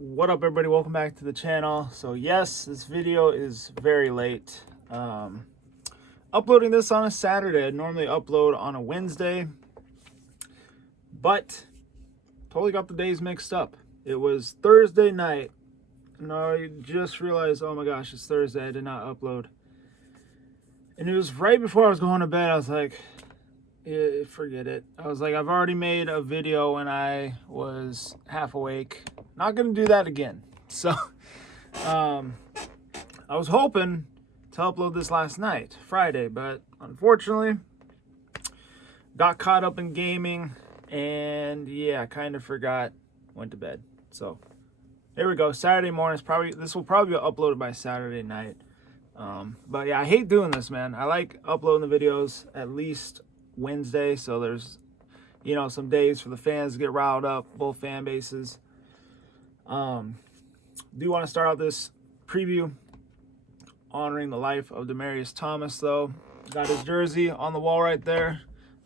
What up, everybody? Welcome back to the channel. So yes, this video is very late. Uploading this on a Saturday. I normally upload on a Wednesday, but totally got the days mixed up. It was Thursday night, and I just realized, oh my gosh, it's Thursday. I did not upload. And it was right before I was going to bed. I was like, forget it. I was like, I've already made a video when I was half awake. Not gonna do that again. So I was hoping to upload this last night, Friday, but unfortunately got caught up in gaming and yeah, kind of forgot, went to bed. So there we go. Saturday morning is this will probably be uploaded by Saturday night. But yeah, I hate doing this, man. I like uploading the videos at least Wednesday, so there's, you know, some days for the fans to get riled up, both fan bases. Do want to start out this preview honoring the life of Demaryius Thomas, though. Got his jersey on the wall right there.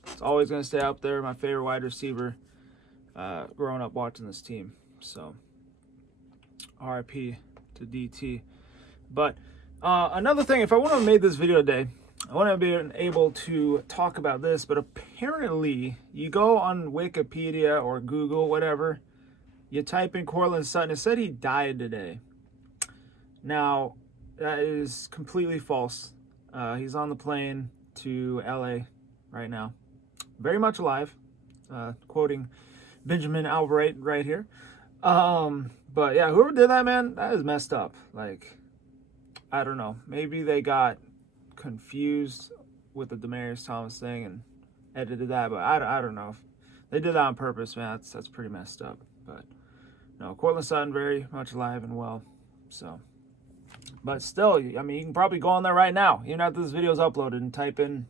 It's always going to stay up there. My favorite wide receiver growing up watching this team. So RIP to DT. But another thing, if I wouldn't have made this video today, I wouldn't have been able to talk about this, but apparently you go on Wikipedia or Google, whatever, you type in Courtland Sutton, it said he died today. Now, that is completely false. He's on the plane to LA right now. Very much alive. Quoting Benjamin Albright right here. But yeah, whoever did that, man, that is messed up. Like, I don't know. Maybe they got confused with the Demaryius Thomas thing and edited that, but I don't know. If they did that on purpose, man, that's pretty messed up. But no, Courtland Sutton very much alive and well. So, but still, I mean, you can probably go on there right now, even after this video is uploaded, and type in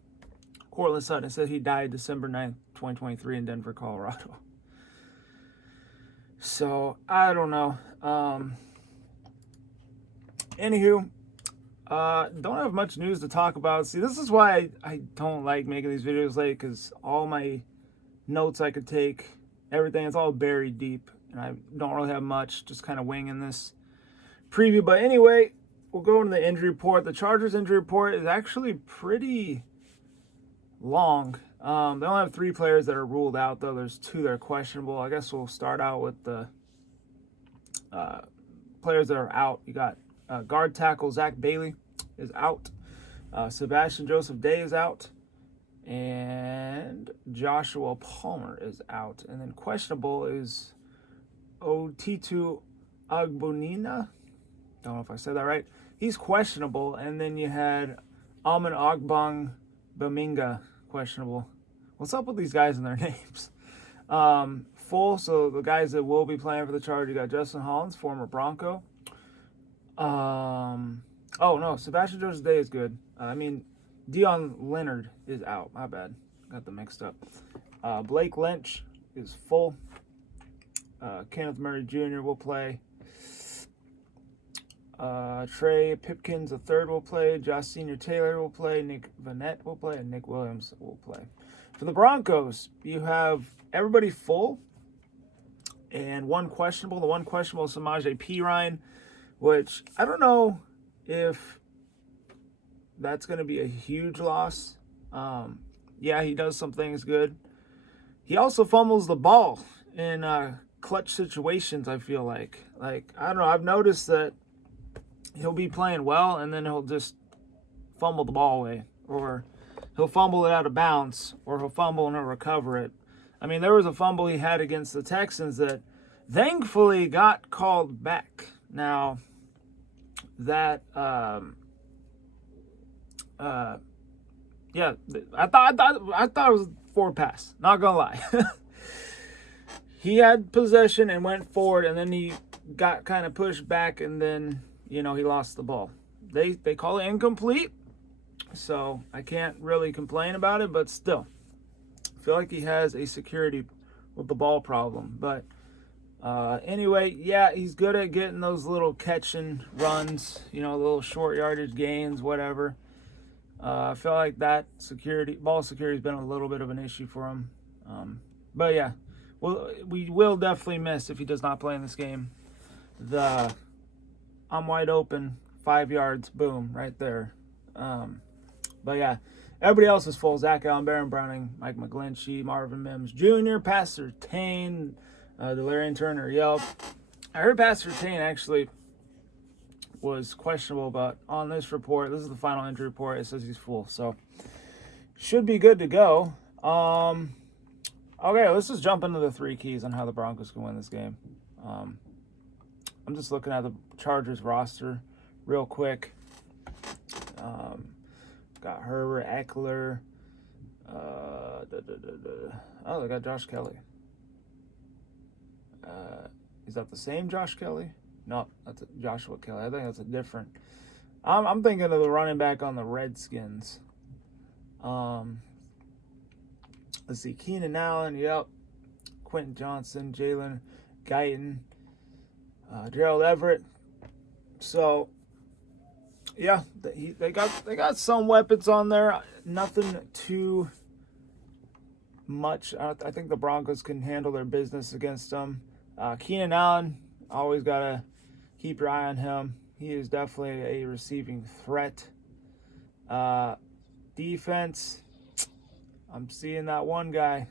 Courtland Sutton. It says he died December 9th, 2023 in Denver, Colorado. So, I don't know. Anywho, don't have much news to talk about. See, this is why I don't like making these videos late, because all my notes I could take, everything, it's all buried deep, and I don't really have much, just kind of winging this preview. But anyway, we'll go into the injury report. The Chargers injury report is actually pretty long. They only have 3 players that are ruled out, though. There's 2 that are questionable. I guess we'll start out with the players that are out. You got guard tackle Zach Bailey is out. Sebastian Joseph Day is out. And Joshua Palmer is out. And then questionable is Otitu Agbonina. Don't know if I said that right. He's questionable. And then you had Amin Ogbong Baminga questionable. What's up with these guys and their names? Full, so the guys that will be playing for the Chargers, you got Justin Hollins, former Bronco. Oh no, Sebastian Joseph Day is good. Dion Leonard is out. My bad. Got them mixed up. Blake Lynch is full. Kenneth Murray Jr. will play. Trey Pipkins III will play. Josh Senior Taylor will play. Nick Vanette will play. And Nick Williams will play. For the Broncos, you have everybody full and one questionable. The one questionable is Samaje Perine, which I don't know if that's going to be a huge loss. Yeah, he does some things good. He also fumbles the ball in clutch situations, I feel like. I don't know. I've noticed that he'll be playing well, and then he'll just fumble the ball away. Or he'll fumble it out of bounds, or he'll fumble and he'll recover it. I mean, there was a fumble he had against the Texans that thankfully got called back. Now, that yeah, I thought it was forward pass. Not gonna lie. He had possession and went forward, and then he got kind of pushed back, and then, you know, he lost the ball. They call it incomplete, so I can't really complain about it, but still, I feel like he has a security with the ball problem. But anyway, yeah, he's good at getting those little catching runs, you know, little short yardage gains, whatever. I feel like that ball security has been a little bit of an issue for him. But yeah, we will definitely miss if he does not play in this game the I'm wide open, 5 yards, boom, right there. But yeah, everybody else is full. Zach Allen, Baron Browning, Mike McGlinchey, Marvin Mims Jr., Pastor Tane, Delarian Turner, Yelp. I heard Pastor Tane actually was questionable, but on this report, this is the final injury report, it says he's full. So should be good to go. Okay, let's just jump into the 3 keys on how the Broncos can win this game. I'm just looking at the Chargers roster real quick. Got Herbert, Eckler. Oh, they got Josh Kelly. Is that the same Josh Kelly? No, that's Joshua Kelly. I think that's a different. I'm thinking of the running back on the Redskins. Let's see, Keenan Allen, yep. Quentin Johnson, Jalen Guyton, Gerald Everett. So, yeah, they got some weapons on there. Nothing too much. I think the Broncos can handle their business against them. Keenan Allen, always got to keep your eye on him. He is definitely a receiving threat. Defense, I'm seeing that one guy,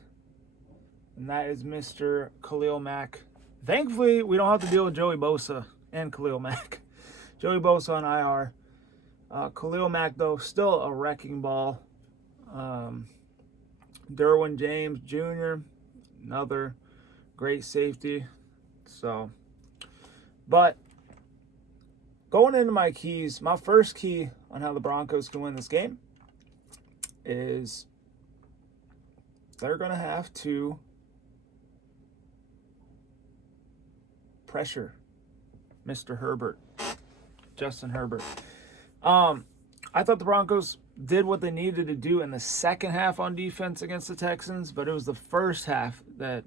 and that is Mr. Khalil Mack. Thankfully, we don't have to deal with Joey Bosa and Khalil Mack. Joey Bosa on IR. Khalil Mack, though, still a wrecking ball. Derwin James Jr., another great safety. So, but going into my keys, my first key on how the Broncos can win this game is they're going to have to pressure Mr. Herbert, Justin Herbert. I thought the Broncos did what they needed to do in the second half on defense against the Texans, but it was the first half that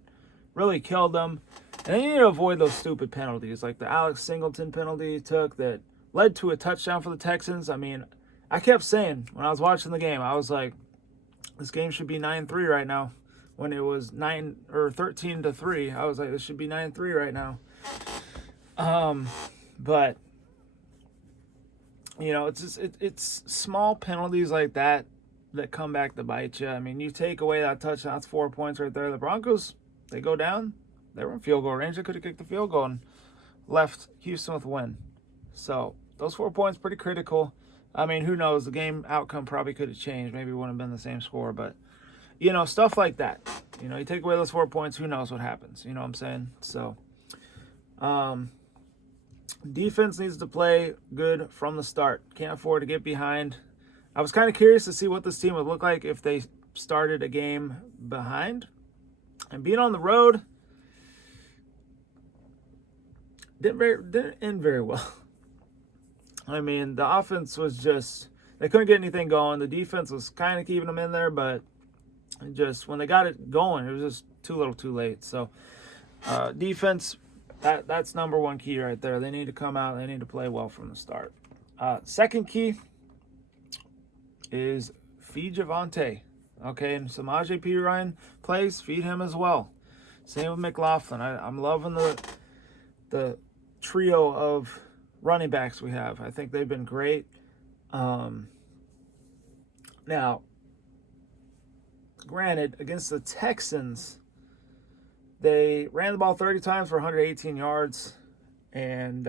really killed them. And they need to avoid those stupid penalties, like the Alex Singleton penalty he took that led to a touchdown for the Texans. I mean, I kept saying when I was watching the game, I was like, this game should be 9-3 right now. When it was 13-3, I was like, this should be 9-3 right now. But you know, it's just it's small penalties like that come back to bite you. I mean, you take away that touchdown, that's 4 points right there. The Broncos, they go down. They were in field goal range. They could have kicked the field goal and left Houston with a win. So those 4 points pretty critical. I mean, who knows? The game outcome probably could have changed. Maybe it wouldn't have been the same score, but you know, stuff like that. You know, you take away those 4 points, who knows what happens? You know what I'm saying? So, defense needs to play good from the start. Can't afford to get behind. I was kind of curious to see what this team would look like if they started a game behind. And being on the road didn't end very well. I mean, the offense was just, they couldn't get anything going. The defense was kind of keeping them in there, but just when they got it going, it was just too little too late. So, defense, that's number one key right there. They need to come out. They need to play well from the start. Second key is feed Javonte. Okay, and Samaje Perine plays, feed him as well. Same with McLaughlin. I'm loving the trio of running backs we have. I think they've been great. Now, granted, against the Texans, they ran the ball 30 times for 118 yards. And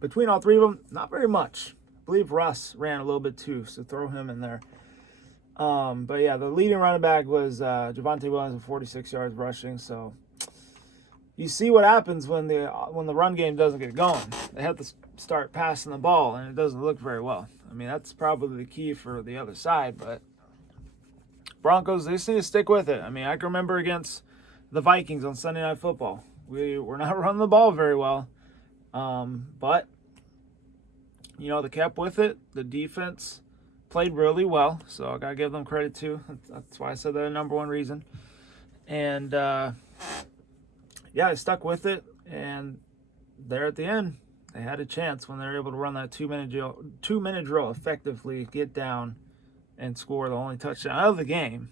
between all three of them, not very much. I believe Russ ran a little bit too, so throw him in there. But yeah, the leading running back was Javonte Williams with 46 yards rushing. So you see what happens when the run game doesn't get going. They have to start passing the ball, and it doesn't look very well. I mean, that's probably the key for the other side. But Broncos, they just need to stick with it. I mean, I can remember against the Vikings on Sunday Night Football. We were not running the ball very well. But, you know, they kept with it. The defense played really well, so I got to give them credit too. That's why I said they're the number one reason. And, yeah, I stuck with it, and there at the end, they had a chance when they were able to run that two-minute drill effectively, get down, and score the only touchdown of the game.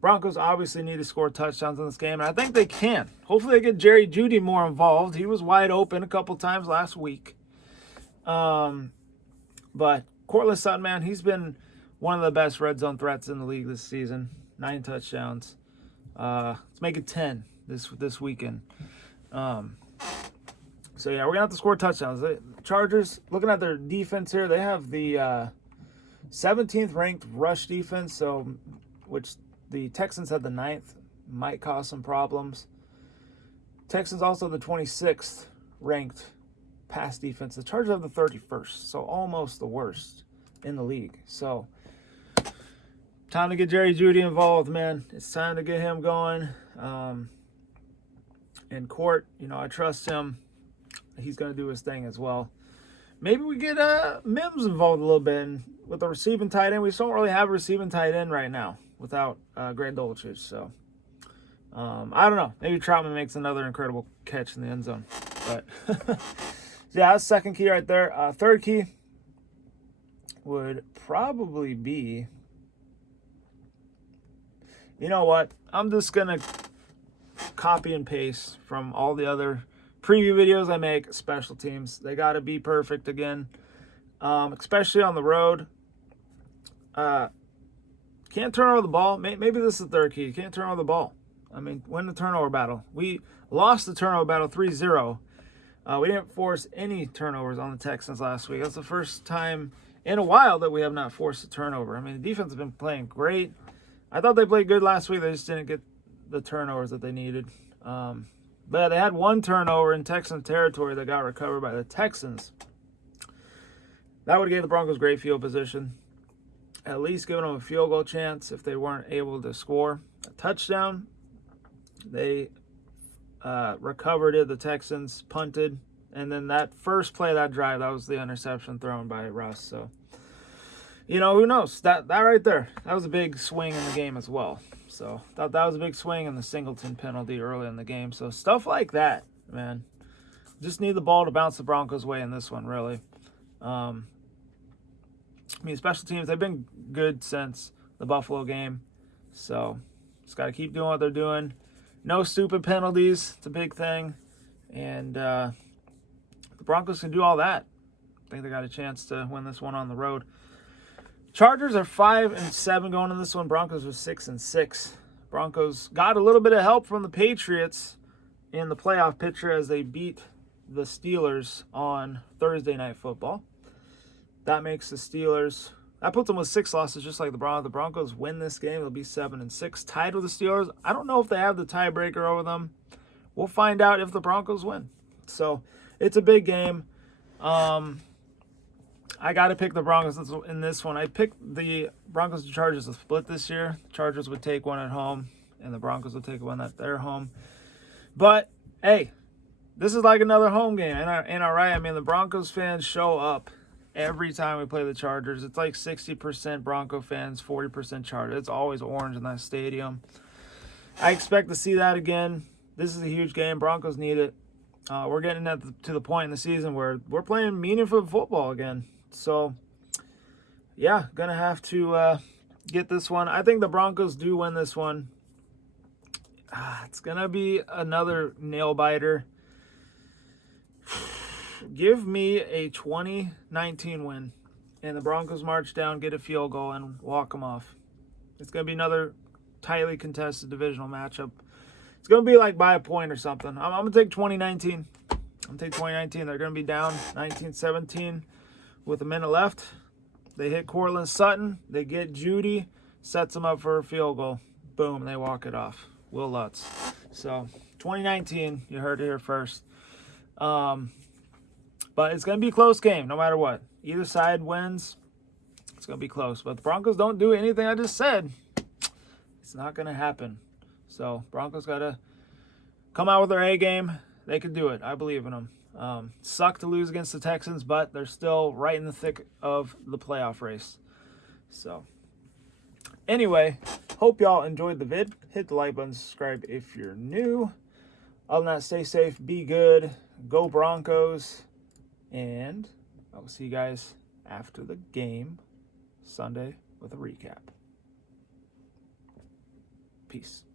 Broncos obviously need to score touchdowns in this game, and I think they can. Hopefully they get Jerry Jeudy more involved. He was wide open a couple times last week. But Courtland Sutton, man, he's been one of the best red zone threats in the league this season. 9 touchdowns. Let's make it 10 this weekend. So, yeah, we're going to have to score touchdowns. The Chargers, looking at their defense here, they have the 17th ranked rush defense, so which the Texans had the 9th. Might cause some problems. Texans also the 26th ranked pass defense. The Chargers have the 31st, so almost the worst in the league. So, time to get Jerry Jeudy involved, man. It's time to get him going. And Court, I trust him. He's going to do his thing as well. Maybe we get Mims involved a little bit. And with the receiving tight end, we just don't really have a receiving tight end right now without Greg Dulcich. So, I don't know. Maybe Troutman makes another incredible catch in the end zone. But, yeah, that's second key right there. Third key would probably be, you know what? I'm just going to copy and paste from all the other preview videos I make. Special teams, they got to be perfect again, especially on the road. Can't turn over the ball. Maybe this is the third key. Can't turn over the ball. I mean, win the turnover battle. We lost the turnover battle 3-0. We didn't force any turnovers on the Texans last week. That's the first time in a while that we have not forced a turnover. I mean, the defense has been playing great. I thought they played good last week. They just didn't get the turnovers that they needed. But they had one turnover in Texan territory that got recovered by the Texans. That would have gave the Broncos great field position. At least giving them a field goal chance if they weren't able to score a touchdown. They recovered it. The Texans punted. And then that first play of that drive, that was the interception thrown by Russ. So, who knows? That right there, that was a big swing in the game as well. So, thought that was a big swing in the Singleton penalty early in the game. So, stuff like that, man. Just need the ball to bounce the Broncos' way in this one, really. Special teams, they've been good since the Buffalo game. So, just got to keep doing what they're doing. No stupid penalties. It's a big thing. And the Broncos can do all that. I think they got a chance to win this one on the road. Chargers are 5-7 going in this one. Broncos are 6-6. Broncos got a little bit of help from the Patriots in the playoff picture as they beat the Steelers on Thursday Night Football. That makes the Steelers, that puts them with 6 losses, just like the Broncos. The Broncos win this game, they'll be 7-6, tied with the Steelers. I don't know if they have the tiebreaker over them. We'll find out if the Broncos win. So it's a big game. I got to pick the Broncos in this one. I picked the Broncos and Chargers to split this year. Chargers would take one at home, and the Broncos would take one at their home. But, hey, this is like another home game. Ain't I right? I mean, the Broncos fans show up every time we play the Chargers. It's like 60% Bronco fans, 40% Chargers. It's always orange in that stadium. I expect to see that again. This is a huge game. Broncos need it. We're getting to the point in the season where we're playing meaningful football again. So, yeah, going to have to get this one. I think the Broncos do win this one. It's going to be another nail-biter. Give me a 2019 win. And the Broncos march down, get a field goal, and walk them off. It's going to be another tightly contested divisional matchup. It's going to be like by a point or something. I'm going to take 2019. I'm going to take 2019. They're going to be down 19-17 with a minute left. They hit Courtland Sutton. They get Jeudy. Sets them up for a field goal. Boom, they walk it off. Will Lutz. So, 2019, you heard it here first. But it's going to be a close game no matter what. Either side wins. It's going to be close. But the Broncos don't do anything I just said. It's not going to happen. So, Broncos got to come out with their A game. They can do it. I believe in them. Suck to lose against the Texans, but they're still right in the thick of the playoff race. So, anyway, hope y'all enjoyed the vid. Hit the like button, subscribe if you're new. Other than that, stay safe, be good, go Broncos, and I will see you guys after the game Sunday with a recap. Peace.